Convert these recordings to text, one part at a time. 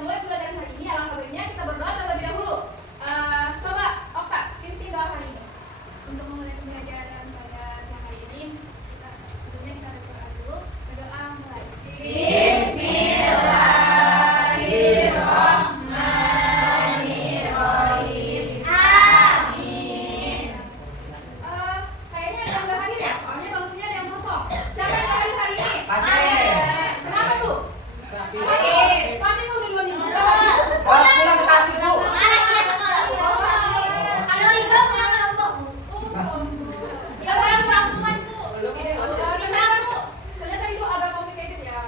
memulai pelajaran hari ini, alangkah baiknya kita berdoa terlebih dahulu. Coba Okta, pimpin doa hari ini. Untuk memulai pembelajaran pada siang hari ini, sebelumnya kita berdoa dulu. Berdoa mulai. Bismillahirrahmanirrahim. Amin. Kayaknya ada yang nggak hadir ya? Soalnya bangkunya ada yang kosong. Siapa yang nggak hadir hari ini? Kenapa tuh? Pasti kok udah 2 minggu nggak hadir. Pulang ke Tasik, Bu. Ya kan, lakukan Bu. Gimana Bu? Ternyata itu agak complicated ya.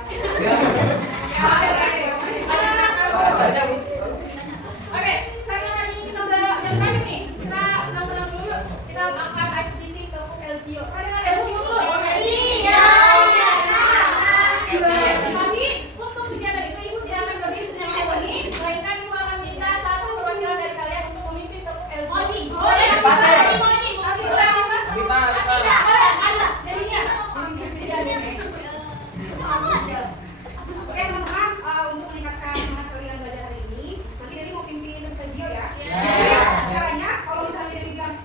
Bahasanya, Bu. Oke, karena hari ini kita udah yang terakhir nih, kita senang-senang dulu yuk. Kita makan ice tea tepung LGO. Pernah dengar LGO belum? Iya. Tadi untuk kegiatan itu ibu tidak akan berdiri sendiri di sini, melainkan ibu akan minta satu perwakilan dari kalian untuk memimpin tepung LGO. Oke teman-teman, untuk meningkatkan semangat kalian belajar hari ini, nanti Dedi mau pimpin LGO ya. Caranya kalau misalnya Dedi bilang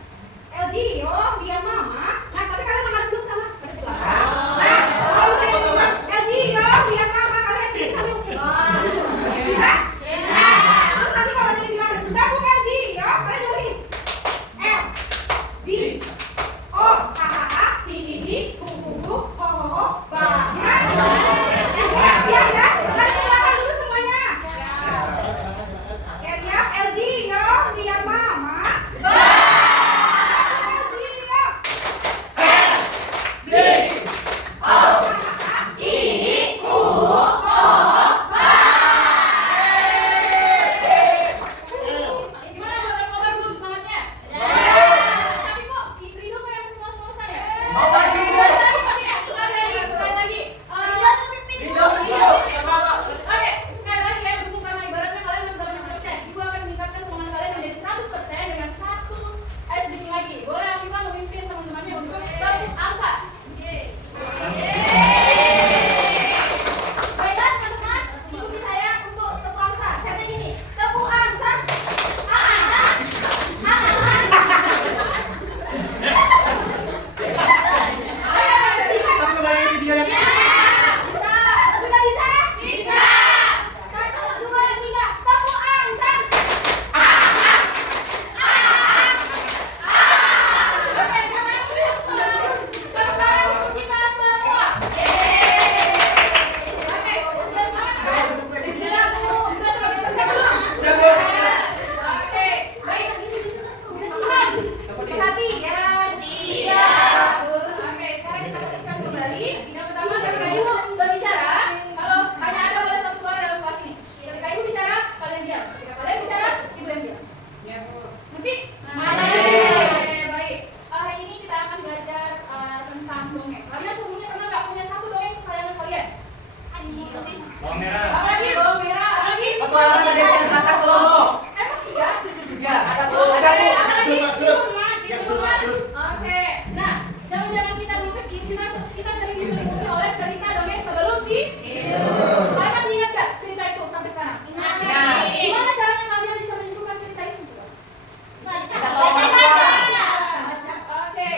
LGO, biar mama, nah tapi kalian menghadap dulu sama pada belakang. Nah, kalau misalnya Dedi bilang LGO, biar mama, kalian bisa sambil bisa? Terus nanti kalau Dedi bilang gabung LGO, kalian dengerin L, Z, O, H, H, H, Hu, Hu, Hu, Ho, Ho, Ho, Ba. Bisa? Siap ya? Dari belakang dulu semuanya. Oke siap? LGO, biar mama. LGO. Gimana buat belum semangatnya? Tapi kok Rido kayak semangat-semangatan ya? Mau maju, Bu. Sekali lagi. Oke, sekali lagi ya, berhubung karena ibaratnya kalian masih dalam 100%. Ibu akan meningkatkan semangat kalian menjadi 100% dengan satu ice breaking lagi. Boleh Afifah memimpin teman-temannya untuk tepuk angsa. Baiklah teman-teman, ikuti saya untuk tepuk angsa. Caranya gini, tepuk angsa. Tapi kembali ke video yang Bisa, sudah bisa? Bisa. 1, 2, 3, tepuk angsa. Oke, bareng-bareng untuk kita semua. Oke, udah semangat kan? Sudah Bu, udah 100% belum? Oke, baik. Hati ya. Siap. Oke, sekarang kita fokuskan kembali. Yang pertama ketika ibu berbicara, kalau hanya ada boleh satu suara dalam kelas ini. Ketika ibu bicara, kalian diam. Ketika kalian bicara, ibu yang diam. Ngerti? Oke, baik. Hari ini kita akan belajar tentang dongeng. Kalian sebelumnya pernah nggak punya satu dongeng kesayangan kalian? bawang merah. Apa lagi? Bawang merah. Apa lagi? Petualangan Raden Kian Santang Kelompok. Emang iya? Ya, ada Bu. Oke, Ada Bu. apa lagi? Macul. Yang Oke, nah, zaman-zaman kita dulu kecil, kita sering diselimuti oleh cerita dongeng sebelum tidur. Kalian masih ingat gak cerita itu sampai sekarang? Gimana caranya kalian bisa menyimpulkan cerita itu? Oke,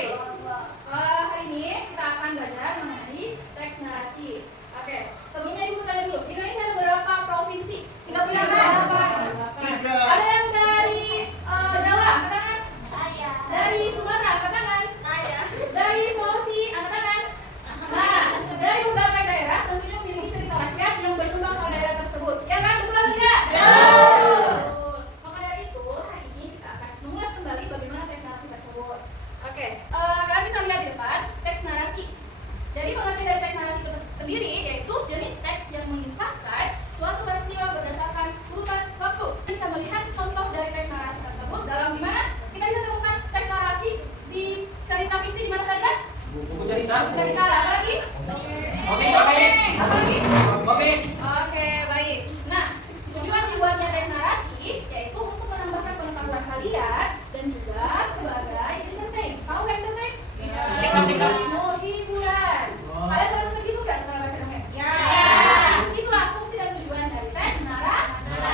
hari ini kita akan belajar mengenai teks narasi. Oke, sebelumnya ibu tanya dulu, Indonesia ada berapa provinsi? 38. Ada yang dari Jawa, angkat tangan. Dari Sumatera, angkat tangan. Dari Sulawesi, angkat tangan. Nah, dari berbagai daerah tentunya memiliki cerita rakyat yang berkembang pada daerah tersebut. Ya kan, betul atau tidak? Betul. Maka dari itu, hari ini kita akan mengulas kembali bagaimana teks narasi tersebut. Oke, kalian bisa lihat di depan teks narasi. Jadi pengertian dari teks narasi itu sendiri yaitu jenis teks yang mengisahkan suatu peristiwa berdasarkan urutan waktu. Bisa melihat contoh dari teks narasi tersebut dalam di mana kita bisa temukan teks narasi di cerita fiksi di mana saja? Buku cerita. Cerita apa lagi? Komik. Apa lagi? Komik. Oke, baik. Nah, tujuan dibuatnya teks narasi yaitu untuk menambahkan pengetahuan kalian dan juga sebagai entertain. Tahu nggak entertain? Hiburan. Kalian pernah begitu nggak setelah baca dongeng? Ya. Itulah fungsi dan tujuan dari teks narasi.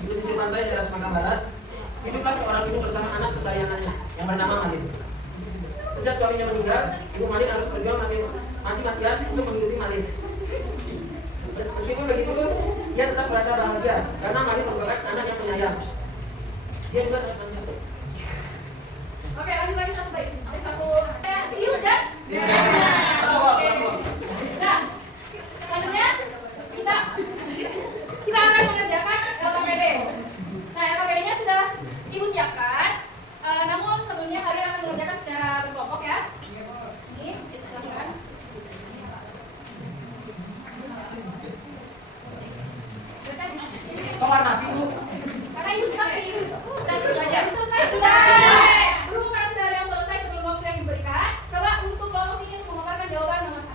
di pesisir pantai daerah Sumatera Barat, hiduplah seorang ibu bersama anak kesayangannya yang bernama Malin. Sejak suaminya meninggal, ibu Malin harus berjuang mati-matian untuk menghidupi Malin. Meskipun begitu, ia tetap merasa bahagia karena Malin merupakan anak yang penyayang. Dia juga sangat bangga. Oke, lanjut lagi satu baik. Satu. Hiu dan? Oke. Nah, selanjutnya kita akan mengerjakan LKPD. Nah, LKPD-nya sudah Ibu siapkan. Namun sebelumnya kalian akan mengerjakan secara berkelompok ya. Ini silakan. Kok warna biru? Karena Ibu sudah pink. Dan belajar selesai sudah. Berhubung karena sudah ada yang selesai sebelum waktu yang diberikan, coba untuk kelompok ini untuk memaparkan jawaban nomor 1.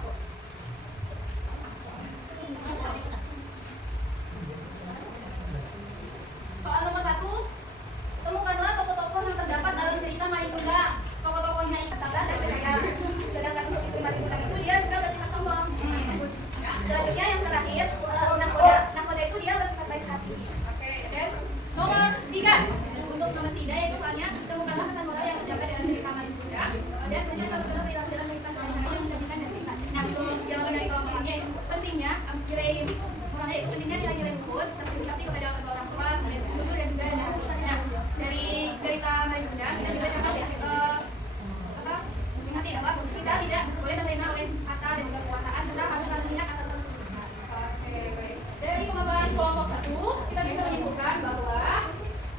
Soal nomor 1, temukanlah tokoh-tokoh yang terdapat dalam cerita Malin Kundang. Tokoh-tokohnya itu sabar dan percaya. Sedangkan untuk istri Malin Kundang itu dia juga bersifat sombong. Selanjutnya yang terakhir, nakoda. Nakoda itu dia bersifat baik hati. Oke, dan nomor 3. Untuk nomor 3 yaitu soalnya temukanlah pesan moral yang terdapat dalam cerita Malin Kundang. Dan kemudian kalau perilaku dalam kehidupan sehari-hari yang menjadikan dan cerita. Nah, untuk jawaban dari kelompok ini yaitu pentingnya nilai moralnya itu pentingnya nilai-nilai luhur seperti berbakti kepada kedua orang tua, saling berjujur dan juga rendah hati. Nah, dari cerita Malin Kundang kita juga dapat mengerti bahwa kita tidak boleh terlena oleh harta dan juga kekuasaan serta harus selalu ingat asal usul. Oke, baik. Dari pemaparan kelompok 1, kita bisa menyimpulkan bahwa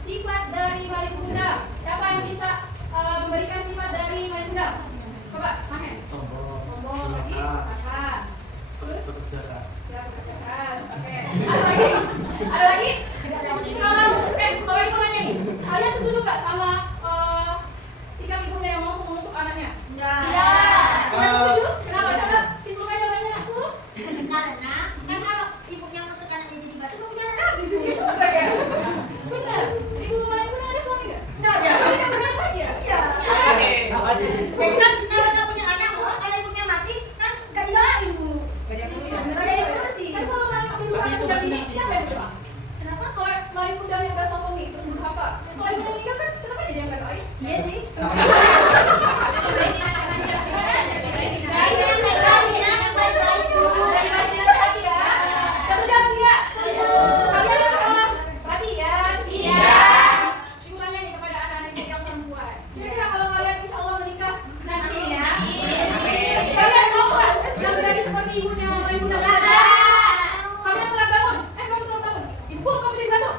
sifat dari Malin Kundang. Siapa yang bisa memberikan sifat dari Malin Kundang? Coba, Mahen. Sombong lagi, kakak. Terus? Bekerja keras. Ya, bekerja keras. Oke. Ada lagi? Ada lagi? Kalau ibu nanya nih, kalian setuju nggak sama sikap ibunya yang langsung mengutuk anaknya? Tidak. Kalian setuju? Kenapa? Coba simpulkan jawabannya aku. Karena kan kalau ibunya untuk anaknya jadi batu, gak punya anak lagi. Iya, betul ya. Benar. Ibu Malin Kundang ada suami nggak? Nggak ada. Tapi kan pernah apa dia? Iya. Apa aja? Jadi kan kalau nggak punya anak, Bu, kalau ibunya mati kan nggak didoain, Bu. Banyak dulu ya. Nggak ada diurusin. Tapi kalau ibu Malin Kundang ini siapa yang berdoa? Kenapa? Kalau Malin Kundang yang berasa sombong terus berapa? Kalau ibunya meninggal kan kenapa dia yang nggak doain? Iya sih. Satu jam tidak? Kalian paham? Perhatian? Iya. Ibu tanya nih kepada anak-anak yang perempuan. Kira-kira kalau kalian insya Allah menikah nantinya, kalian mau nggak yang menjadi seperti ibunya Malin Kundang? Kalian telah bangun? Kamu telah bangun? Ibu, kamu jadi batu?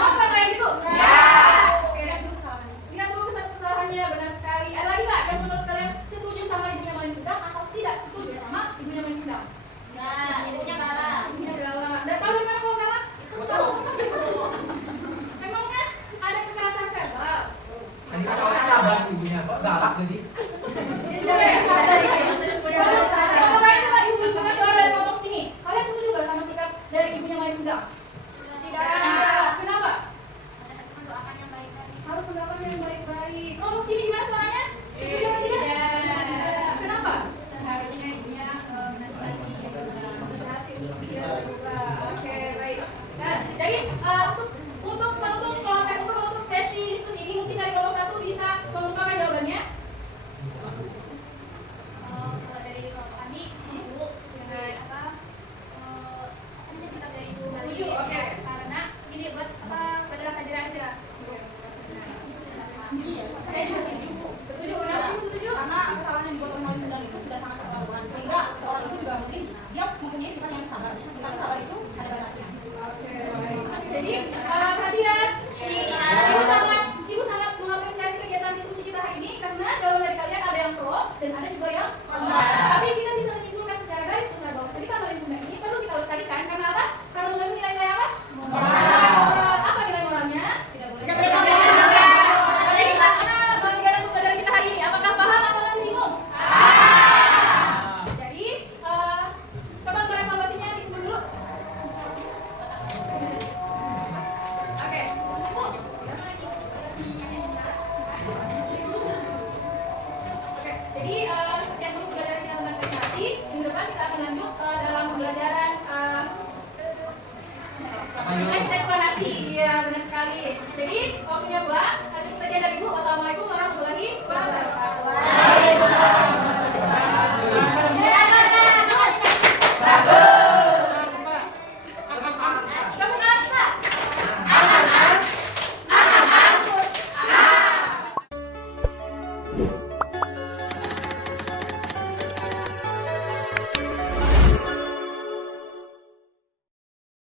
Mau nggak kayak gitu? Oke, lihat dulu kesalahannya, benar sekali. Ada lagi nggak yang menurut kalian setuju sama ibunya Malin Kundang atau tidak setuju sama ibunya Malin Kundang? Ibunya kalah. Ibunya galak. Dan tahu dari mana kalau galak? Memangnya ada kekerasan verbal? Tadi kata orang sabar ibunya, kok galak jadi? Coba coba ibu berbuka suara dari kelompok sini. Kalian setuju nggak sama sikap dari ibunya Malin Kundang? Tidak. Kenapa? Mendoakan yang baik-baik. Harus mendoakan yang baik-baik. Kelompok sini gimana suaranya? Setuju atau tidak? Kenapa? Seharusnya ibunya menasihati Berhati untuk dia berbuka. Oke, baik. Nah, jadi untuk menutup sesi diskusi ini, mungkin dari kelompok 1 bisa mengungkapkan jawabannya. kalau dari kelompok kami setuju dengan apa sikap dari ibu Malin. Setuju, oke. Karena ini buat rasa jerah aja. Saya juga setuju. Setuju, kenapa sih setuju? Karena kesalahan yang dibuat oleh Malin Kundang itu sudah sangat keterlaluan, sehingga seorang itu juga mungkin dia mempunyai sifat yang sabar. Tentang sabar itu ada batasnya. Oke, baik. Jadi perhatian, ibu sangat mengapresiasi kegiatan diskusi kita hari ini karena jawaban dari kalian ada yang pro dan ada juga yang kontra. Tapi kita bisa menyimpulkan secara garis besar bahwa cerita Malin Kundang ini perlu kita lestarikan karena apa? Karena mengandung nilai-nilai apa? Moral. Apa nilai moralnya? Tidak boleh. Tidak boleh sampai. Pelajaran pelajaran kita hari ini, apakah paham atau masih bingung? Jadi, coba untuk evaluasinya dikumpul dulu. Oke. Oke, jadi sekian dulu pelajaran kita tentang prestasi. Minggu depan kita akan lanjut dalam pembelajaran eksplanasi kasih. Iya, benar sekali. Jadi, waktunya pulang. Cukup saja dari Ibu. Wassalamualaikum warahmatullahi wabarakatuh.